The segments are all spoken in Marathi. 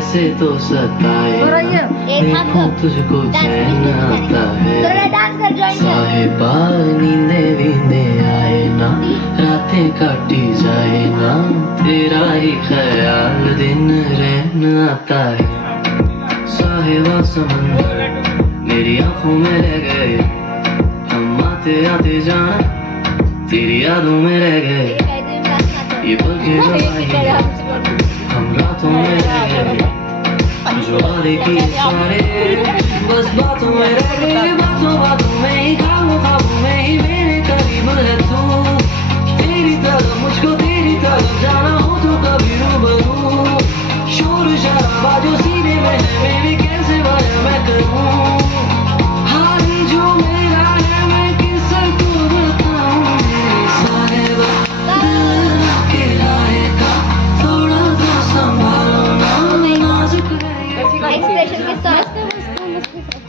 ऐसे तो सताए देखूं तुझको चैन आता है साहिबा नींदे वींदे आए ना रातें काटी जाए ना तेरा ही ख्याल दिन रहन आता है साहिबा समंदर मेरी आंखों में रह गए हम आते आते जाना तेरी यादों में रह गए ये पल के जमाने हम रातों में रह गए जो वादे किए सारे बस बातों में रह गए बातों बातों में ही ख्वाबों ख्वाबों में ही मेरे करीब है तू तेरी तरफ मुझको तेरी तरफ जाना हो तो कभी रूबरू शोर शराबा जो सीने में है मेरे कैसे वाया मैं करूं हाल जो मेरा है मैं किसको बताऊं मेरे साहिबा दिल के लायका थोड़ा तो संभालो ना नाजुक है एक्सप्रेशन के साथ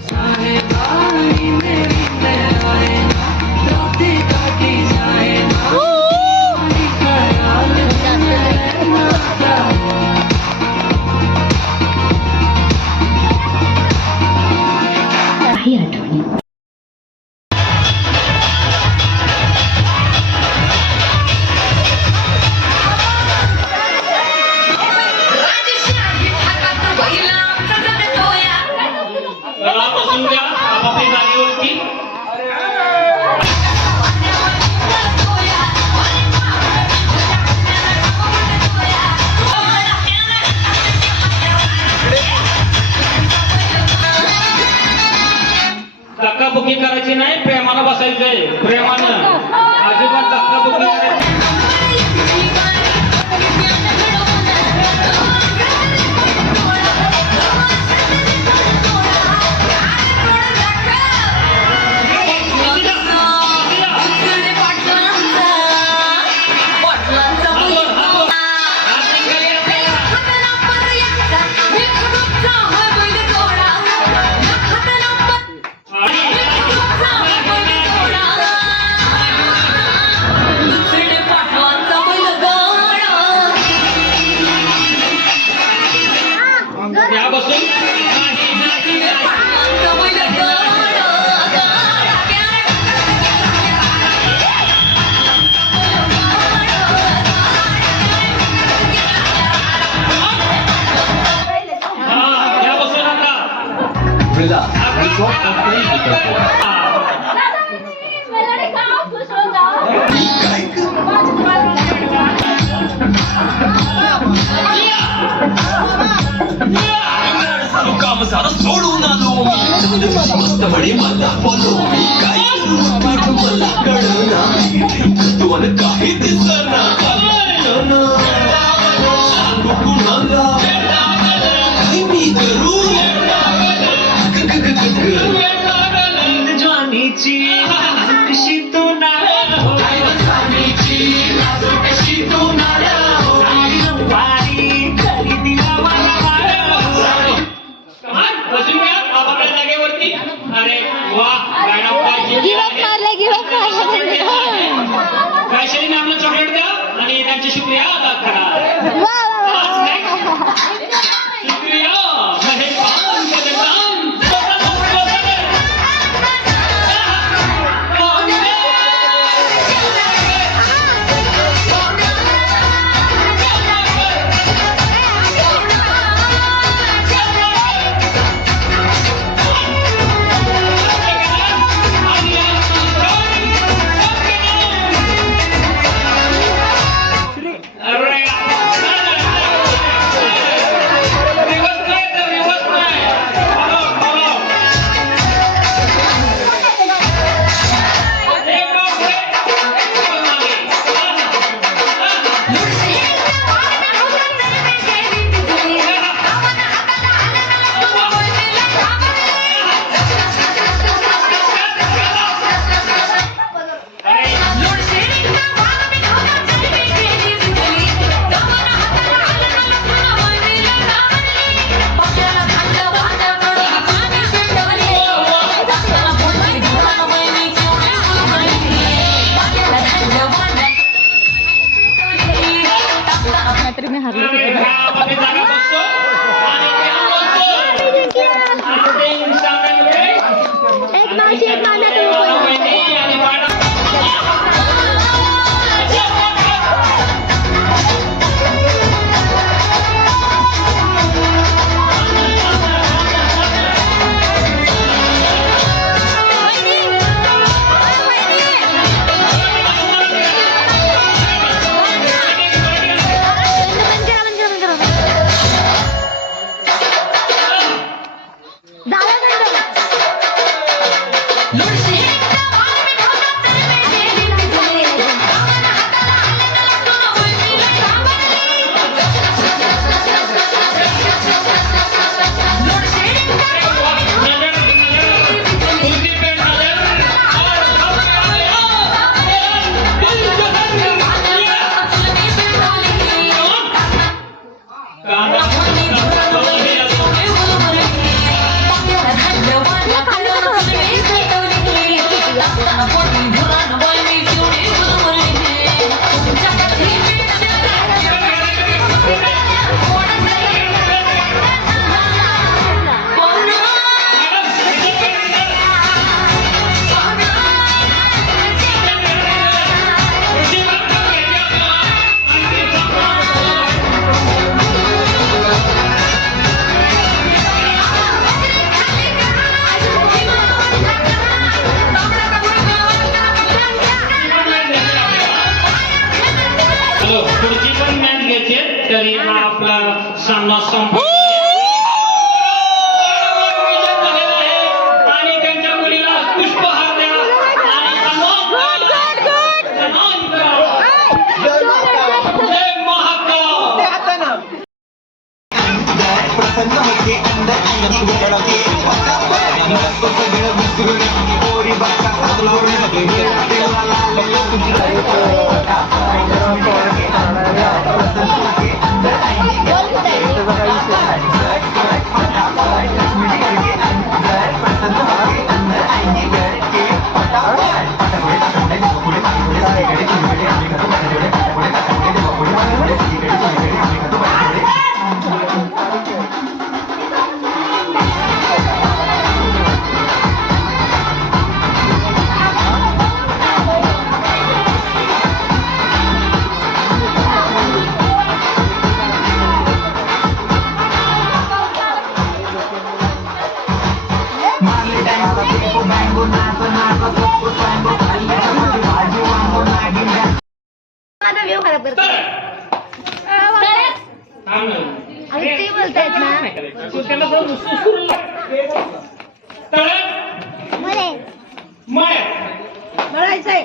साहिबा नींदे वींदे आए ना रातें काटी जाए ना तेरी ख्याल दिन रहता है काही आठवणी चला बसून घ्या आपापल्या जागेवरती धक्काबुक्की करायची नाही प्रेमानं बसायचंय प्रेमानं अजिबात धक्काबुक्की करायची या बसून या बसून काम सारं सोडून आलो मी मस्त म्हणे मला बोलो मी काय करू पीठ मला कळना दोन काही दिसना सांगू कुणाला काय मी करू ज्वानीची कशी तू बसून घ्या आपापल्या जागेवरती अरे वा मॅडम गिव अप मारला काय शरी मॅमला रात्री मी हारले आणि गावामध्ये जागा बसतो आणि त्याला बोलतो. आणि ते इंस्टाग्रामवर एक मावशी एक माम्या तुम्ही वहिनी आणि बाळा पुढची पण मॅच घ्यायची तरी हा आपला सामना संपला आणि त्यांच्या मुलीला पुष्पहार द्या आणि सन्मान करा. जय महाकाल. प्रसन्न होते अंदर अंग उघडते सगळं विसरून पोरी बाका माझा व्ह्यू खराब करतो आणि ते बोलतायत ना म्हणायचंय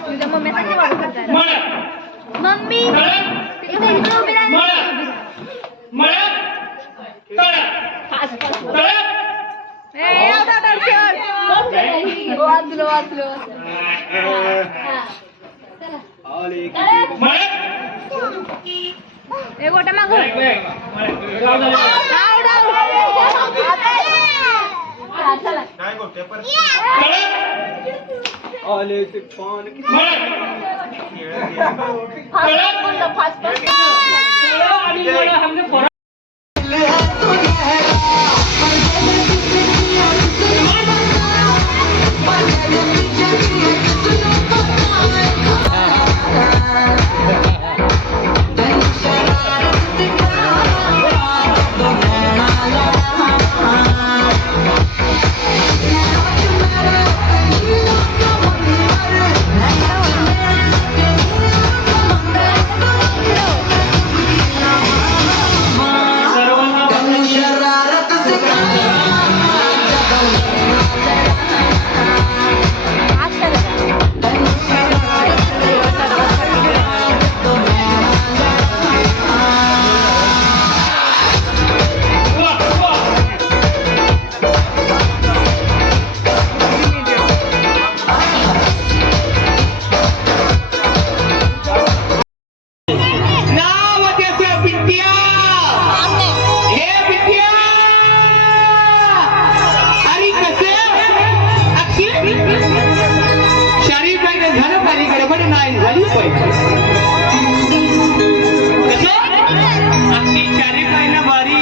तुझ्या मम्मी सांगते वाढ करताय मम्मी इथे इकडे उभी राहा. वाचलो वाचलो एक गोटा माग चला नाही झाली पाहिजे कसं अक्षी चारी पाहिलं बारी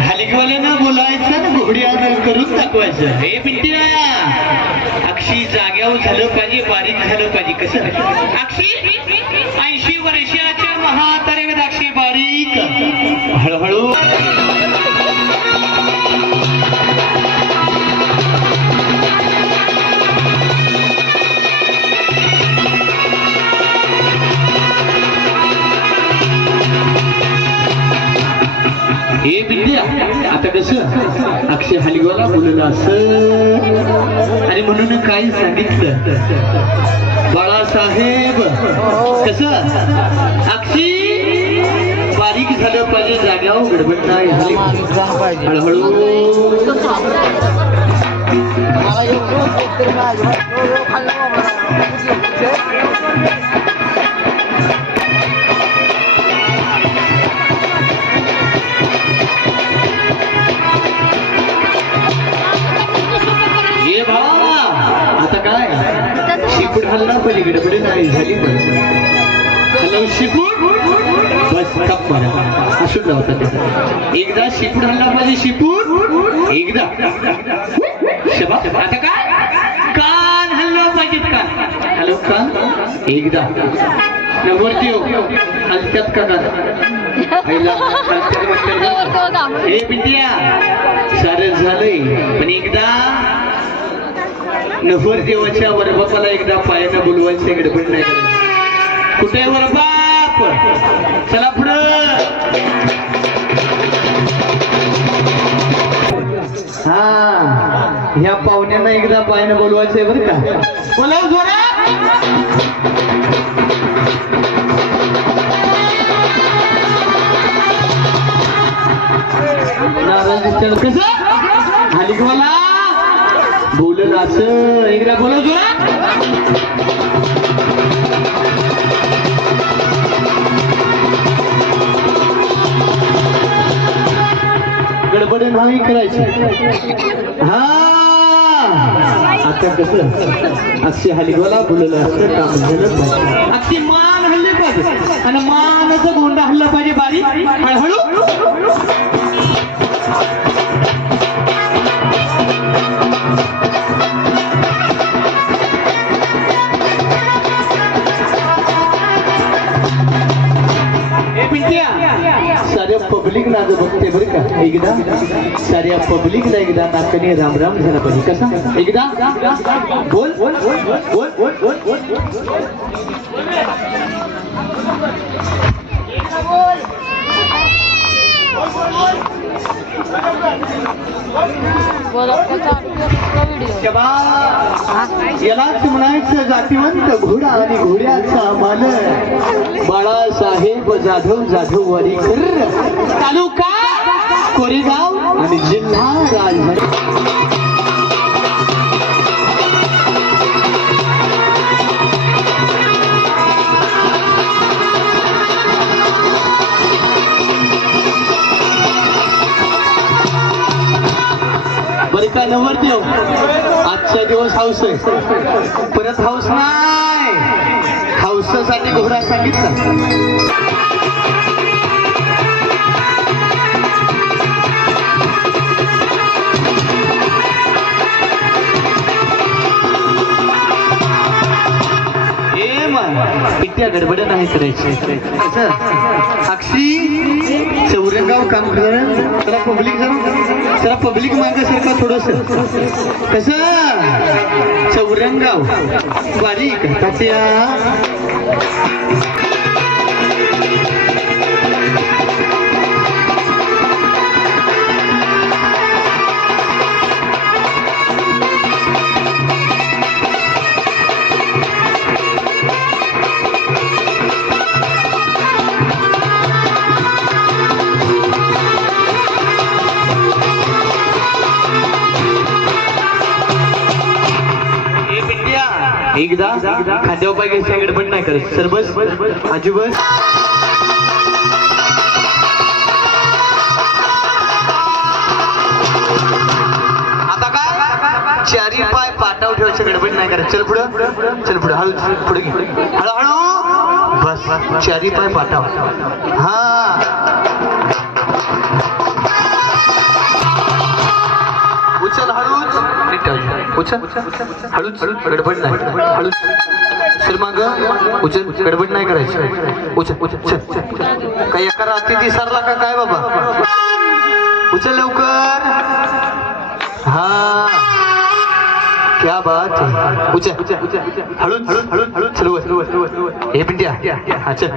हलगवाल्यानं बोलायचं ना घोड्यानं करून दाखवायचं हे पिंट्या अक्षी जाग्यावर झालं पाहिजे बारीक झालं पाहिजे कसं अक्षी 80 वर्षाच्या म्हाताऱ्यावर अक्षी बारीक हळूहळू हे विद्या आता कसं अक्षय हलगवाला बोललं असं आणि म्हणून काय सांगितलं बाळासाहेब कसं अक्षी बारीक झालं पाहिजे जाग्यावर गडबड नाही हळूहळू आता काय शिपूट हल्ला पाहिजे गडबडी नाही झाली हॅलो शिपूट बस कप मारा असून लावता ते एकदा शिपूट हल्ला पाहिजे शिपूट एकदा आता काय कान हल्ला पाहिजेत का हॅलो कान एकदा नवरती हलत्यात का हे पिंट्या सारं झालंय पण एकदा नवर देवाच्या वरबापाला एकदा पायानं बोलवायचं गडबड नाही करायचं कुठे वरबाप चला पुढं हा ह्या पाहुण्यांना एकदा पायानं बोलवायचंय बरं का बोलाव जोरात कसं हलगवाला बोललं असं एकदा बोलव जोरात गडबड नाही करायची हा आता कसं अक्षय हलगवाला बोललं असं काम झालं पाहिजे अक्षय मान हल्ले पाहिजे आणि मानाचा गोंडा हल्ला पाहिजे बारीक हळूहळू साऱ्या पब्लिक ना जो बघते बरं का एकदा साऱ्या पब्लिकला एकदा नाकाने राम राम झाला पाहिजे कसा एकदा बोल बोल बोल बोल बोल बोल यालाच म्हणायचं जातीवंत घोडा आणि घोड्याचा मालक बाळासाहेब जाधव जाधव वारीकर तालुका कोरेगाव आणि जिल्हा राजधानी बरं नवरदेव आजचा दिवस हाऊस आहे परत हाऊस नाही हाऊससाठी घोडा सांगितलं इतक्या गडबड नाही करायची अक्षी चौरंगाव काम कर जरा पब्लिक मार्गासारखा थोडस कसं चौरंगाव बारीक तात्या एकदा खाद्यावर पाय घ्यायचं गडबड नाही करत सर बस आजी बस आता काय चारी पाय पाटावर ठेवायचं गडबड नाही करत चल पुढं हळू पुढे घे हळूहळू बस चारी पाय पाटावर हा उचल हळूच उचल हळूच गडबड नाही हळूच सर माग उचल गडबड नाही करायची उचल काही एका रात्री दिसारला का काय बाबा उचल लवकर हा क्या बात है उचल हळूच हळूच हे पिंट्या हा चल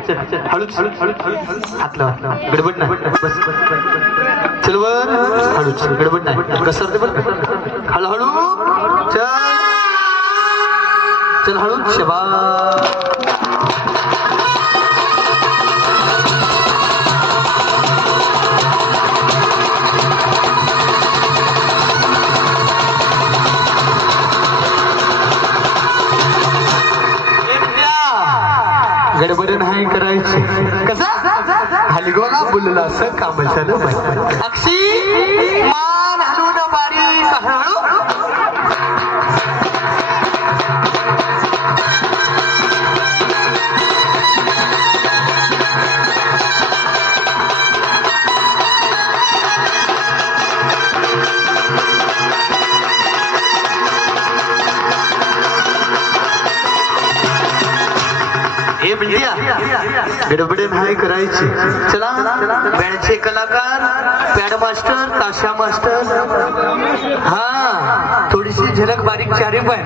हळूच हात लावा गडबड नाही बस चल वर हळूच गडबड नाही घसरते बरं हळूहळू चल हळूच शाबास गडबड नाही करायची कसं हलगोला बोलला असं काम झालं पाहिजे अक्षी मान हलवून बारीक हळू गडबड नाही करायची चला बँडचे कलाकार पॅड मास्टर ताशा मास्टर हा थोडीशी झलक बारीक चारी पाय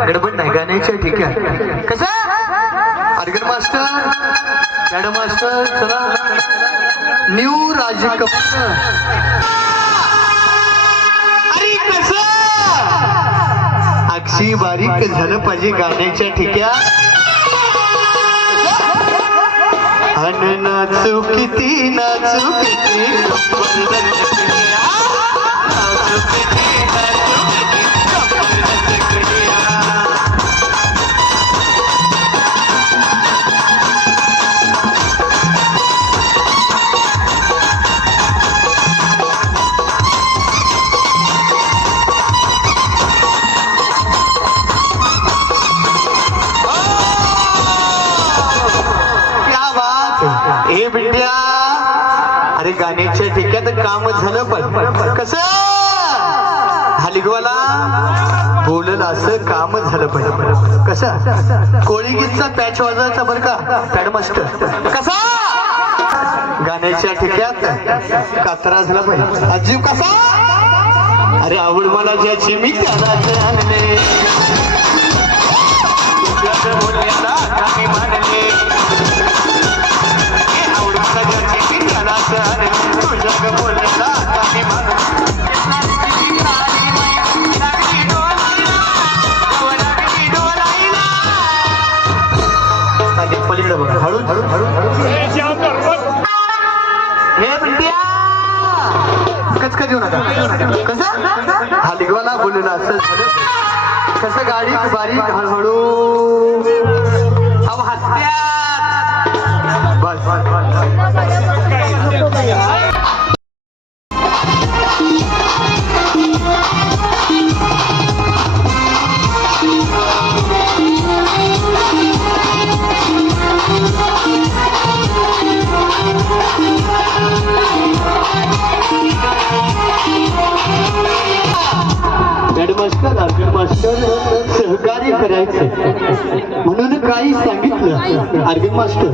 गडबड नाही गाण्याच्या ठीक आहे कसं ऑर्गन मास्टर पॅड मास्टर चला न्यू राज कपूर अरे कसं अक्षी बारीक झालं पाहिजे गाण्याच्या ठिक्या नाचू किती नाचू किती हे बिड्या अरे गाण्याच्या ठिकाणी काम झालं पण कसं हलगवाला बोलल असं काम झालं पाहिजे कसं कोळीगीतचा पॅच वाजवायचा बरं का पॅड मास्टर कसा गाण्याच्या ठिकाणी कातरा झाला पाहिजे अजीव कसा अरे आवड मला ज्याची मी त्याला जाणले बोलण्याला काही मानले तुझ्या बोलला पलीकडे बघा हळू हे बिंडिया कचकच येऊ नका कसं हलगवाला बोलून असं झालं कसं गाडी बारीक हळूहळू अहो हसत्या बस सहकार्य करायचं म्हणून काही सांगितलं ऑर्गन मास्टर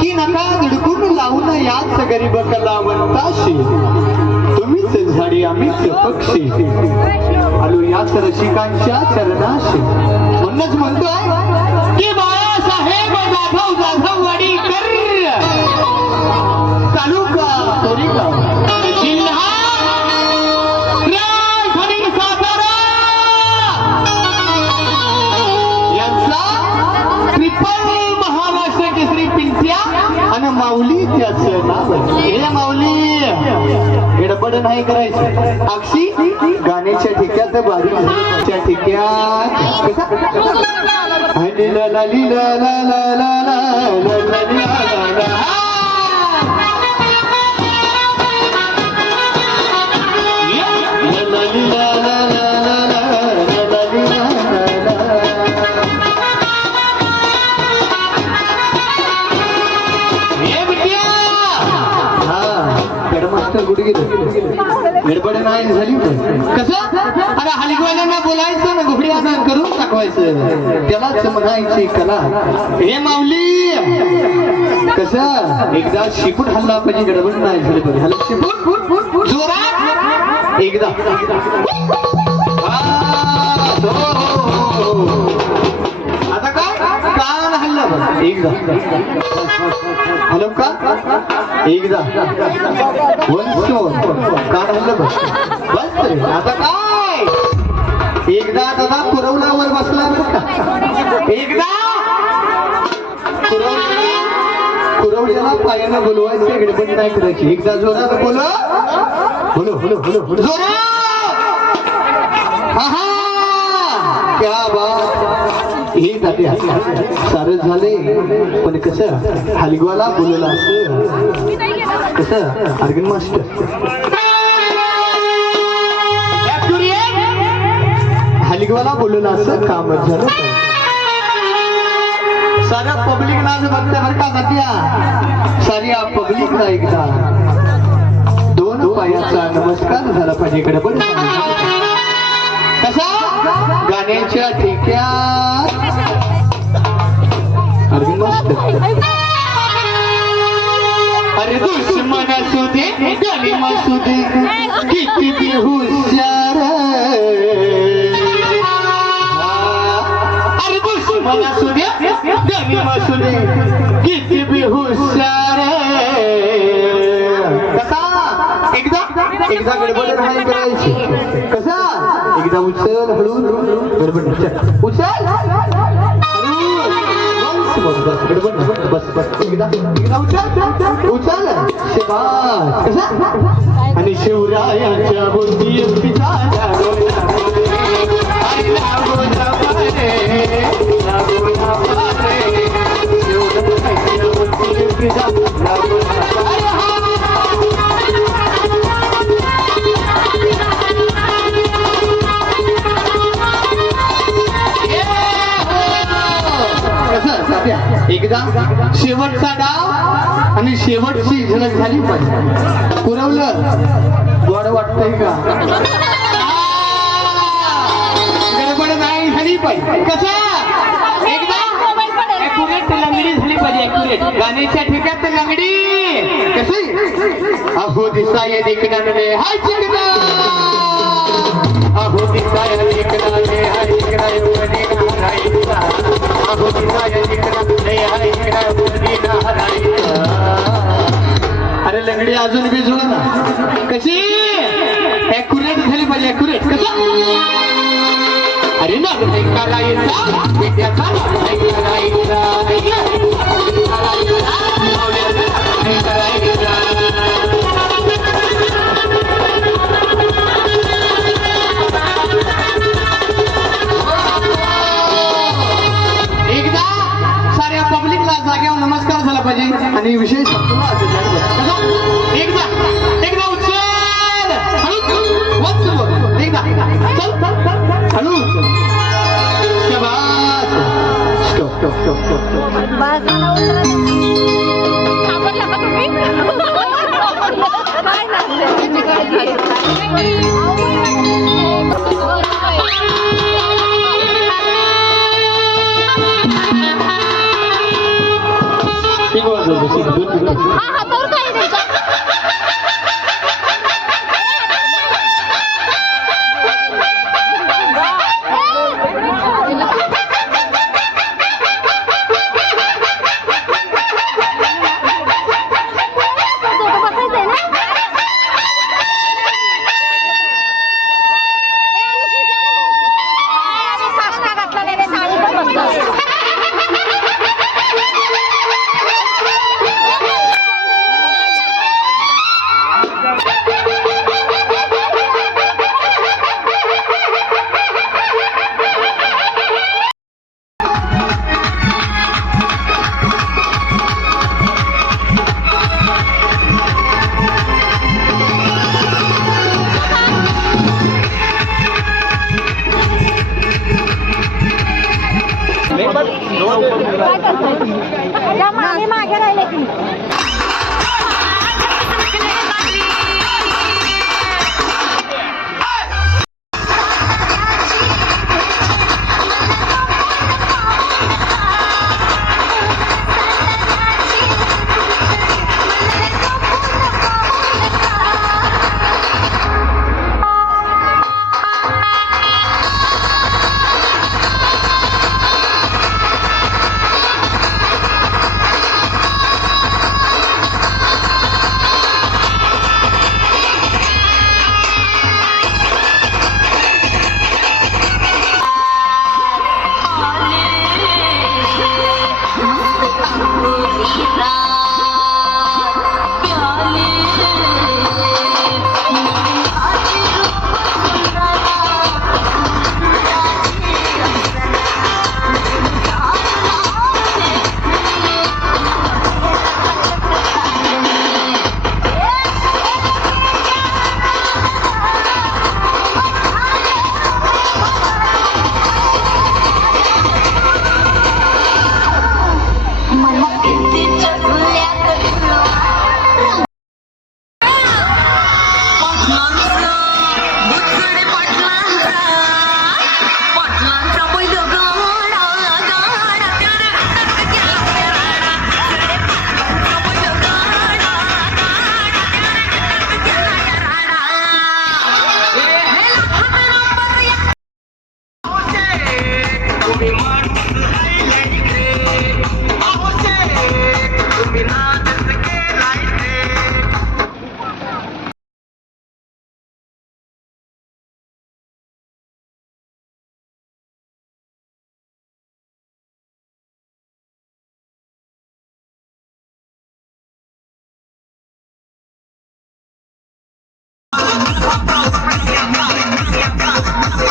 की नका धडकून लावून याच गरीब कलावंताशी तुम्हीच झाडी आम्हीच पक्षी आलो याच रसिकांच्या चरणाशी म्हणूनच म्हणतोय की बाळासाहेब जाधव वाडीकर तालुका तोरेगाव जिल्हा आणि माऊली त्याचं नाव हे माऊली गडबड नाही करायचं अक्षी गाण्याच्या ठिकाणी ठिक्यात बारीक झालं ठिक्यात आणि ला ला ली ला ला ला ला ला ला ला ली ला ला ला. ला ला ली ला ला ला ला ला ला ला ली ला ला ला. हे बिट्या हा कडमास्टर गुड गेलं गडबड नाही झाली कसं अरे हलगवाल्यांना बोलायचं ना घोड्यानं करून दाखवायचं त्यालाच म्हणायची कला. हे माऊली कसं एकदा शिपूट हल्ला पाहिजे गडबड नाही झाली पाहिजे हल्ला शिपूट जोरात एकदा आता काय कान हल्ला बघ एकदा हॅलो का एकदा वन्स मोर कान हल्ला बघ बस आता काय एकदा दादा पुरवल्यावर बसला बरं का एकदा पुरवल्याला पायानं बोलवायचं गडबड नाही करायची एकदा जोरात बोलो बोलो बोलो बोलो बोलो जोरात हा क्या बात हे तात्या सारं झाले पण कसं हलगवाला बोलला असं कसं ऑर्गन मास्टर हलगवाला बोलला असं कामच झालं साऱ्या पब्लिक नाच बघते बरं का तात्या साऱ्या पब्लिक ना एकदा दोन पायाचा नमस्कार झाला पाहिजे गडबड कसा गाण्याच्या ठेक्यात अरे मस्त अरे दुश्मन असू दे गरीब असू दे किती बी हुशार अरे दुश्मन असू दे गरीब असू दे किती बी हुशार कसा एकदा गडबड नाही करायची कसा एकदा उचल हळू गडबड उचल गडबड बस बस एकदा उचल शिवास कसा आणि शिवरायाच्या बुद्धी पिता एकदा शेवटचा डाव आणि शेवटची झलक झाली पाहिजे पुरवलं गोड वाटतंय का गडबड नाही झाली पाहिजे कसा एकदा ॲक्युरेट लंगडी झाली पाहिजे ॲक्युरेट गाण्याच्या ठिकाणी लंगडी कशी अहो दिसाय देखणारे हाय चिकना अहो दिसाय देखणारे हाय चिकना एवढी नारायचा अहो दिसाय देखणारे हाय चिकना एवढी नारायचा. अरे लंगडी अजून बी जुळ ना कशी ॲक्युरेट झाली पाहिजे ॲक्युरेट कसं अरे ना करायचा विद्याचा करायचा एकदा साऱ्या पब्लिकला जाग्यावर नमस्कार झाला पाहिजे आणि विशेष एकदा एकदा उचल हळू एकदा चल हळू शाबास stop stop stop stop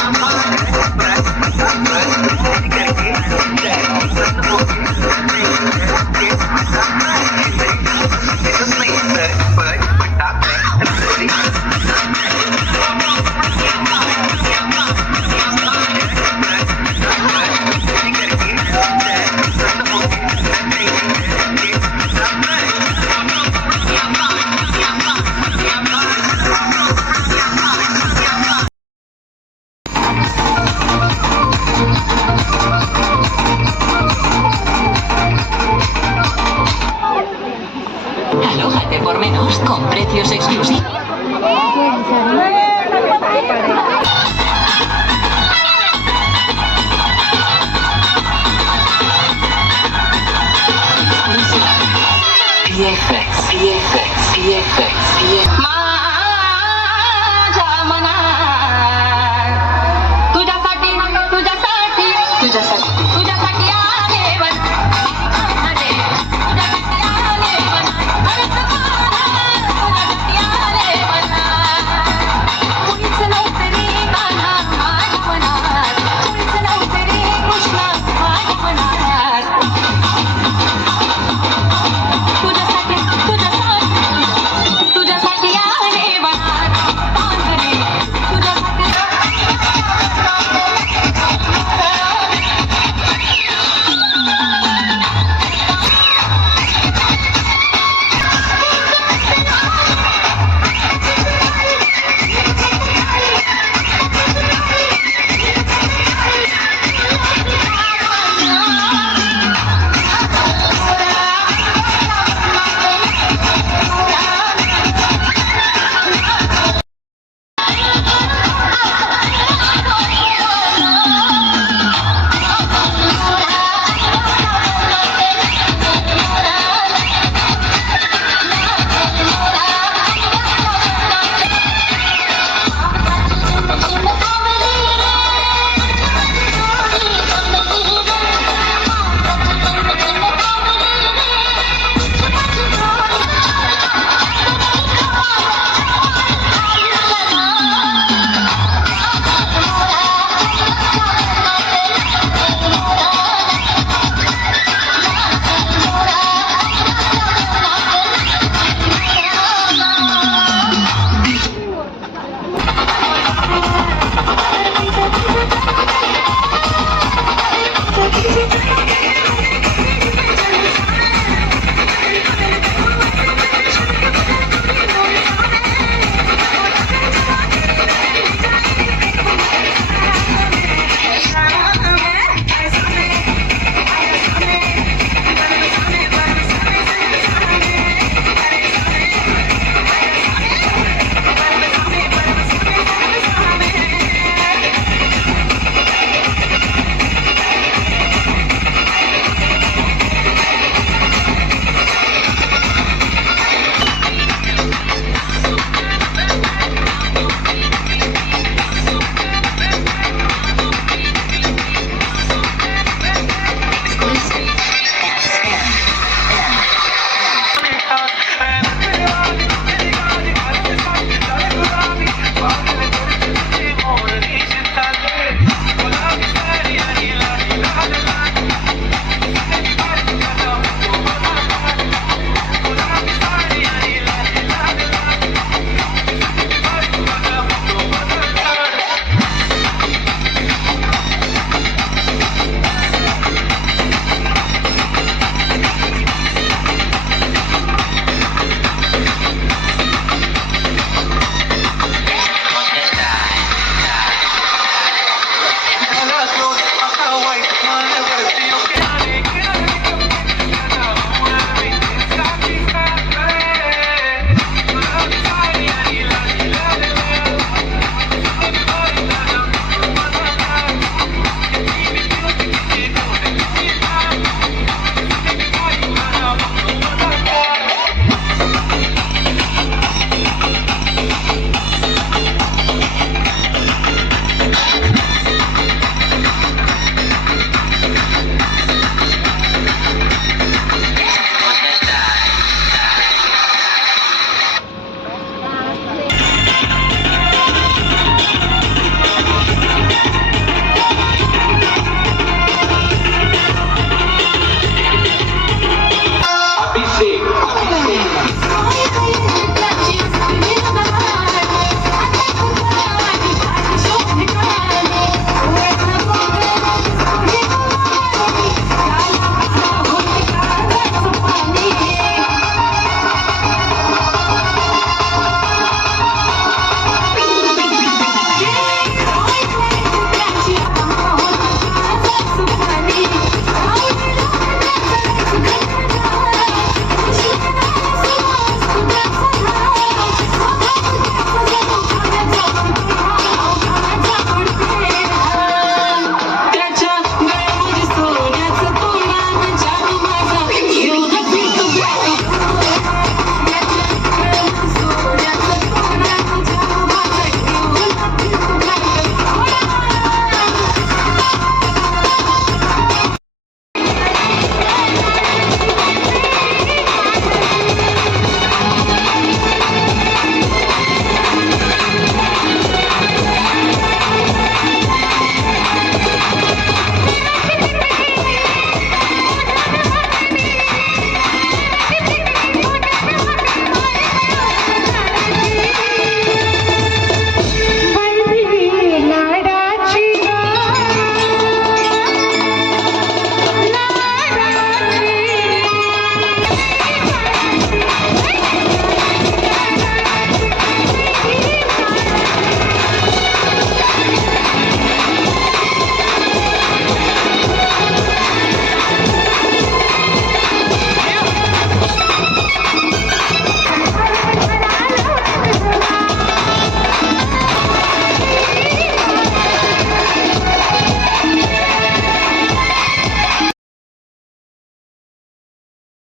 I'm